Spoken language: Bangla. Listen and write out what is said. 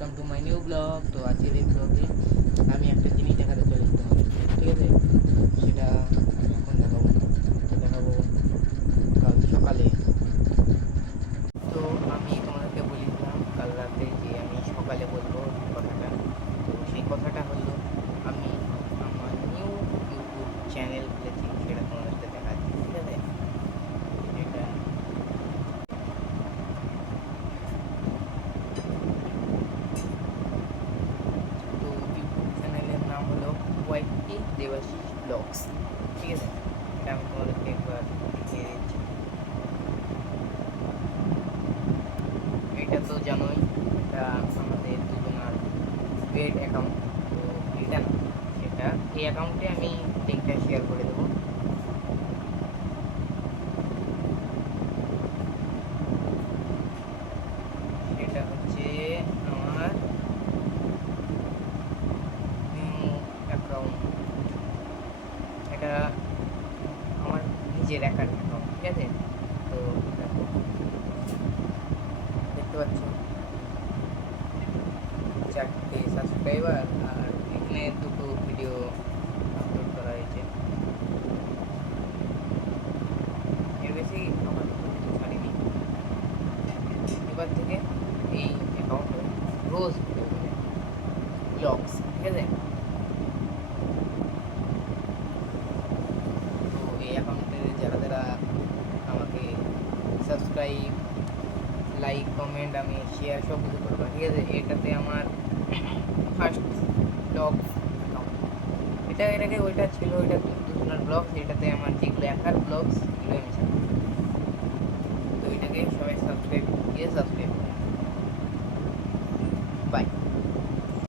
Welcome to my new blog. তো আজকের এই ব্লগে আমি একটা জিনিস দেখাতে চলেছি তোমাদের, ঠিক আছে? সেটা আমি এখন দেখাবো কাল সকালে। তো আমি তোমাদেরকে বলেছিলাম কাল রাতে যে আমি সকালে বলবো কথাটা। তো সেই কথাটা হলো, আমি আমার নিউ ইউটিউব চ্যানেল খুলেছি, সেটা তোমাদেরকে দেখাচ্ছি, ঠিক আছে? এটা তো ইউটিউব চ্যানেলের নাম হলো ওয়াইটি দেবাশিস ব্লগস, ঠিক আছে? এটা আমি তোমাদেরকে একবার দেখিয়ে দিচ্ছি। এটা তো জানোই, এটা আমাদের দুজনার পেড অ্যাকাউন্ট। তো এটা না, সেটা এই অ্যাকাউন্টে আমি লিঙ্কটা শেয়ার করে দেবো। সেটা হচ্ছে আমার নিউ অ্যাকাউন্ট, এটা আমার নিজের একার অ্যাকাউন্ট, ঠিক আছে? তো দেখো, দেখতে পাচ্ছ 4টে সাবস্ক্রাইবার, আর এখানে 2টো ভিডিও আপলোড করা হয়েছে। এর বেশি আমার কিছু ছাড়িনি। এবার থেকে এই অ্যাকাউন্টে রোজ ভিডিও দেবে, ব্লগস, ঠিক আছে? তো এই অ্যাকাউন্টে যারা যারা আমাকে সাবস্ক্রাইব, লাইক, কমেন্ট, আমি শেয়ার সব কিছু করবো, ঠিক আছে? এটাতে আমার ফার্স্ট ব্লগ অ্যাকাউন্ট। এর আগে ওইটা ছিল, ওইটা দুজনের ব্লগ, যেটাতে আমার যেগুলো একার ব্লগ সেগুলো আমি ছাড়ি। তো এটাকে সবাই সাবস্ক্রাইব করে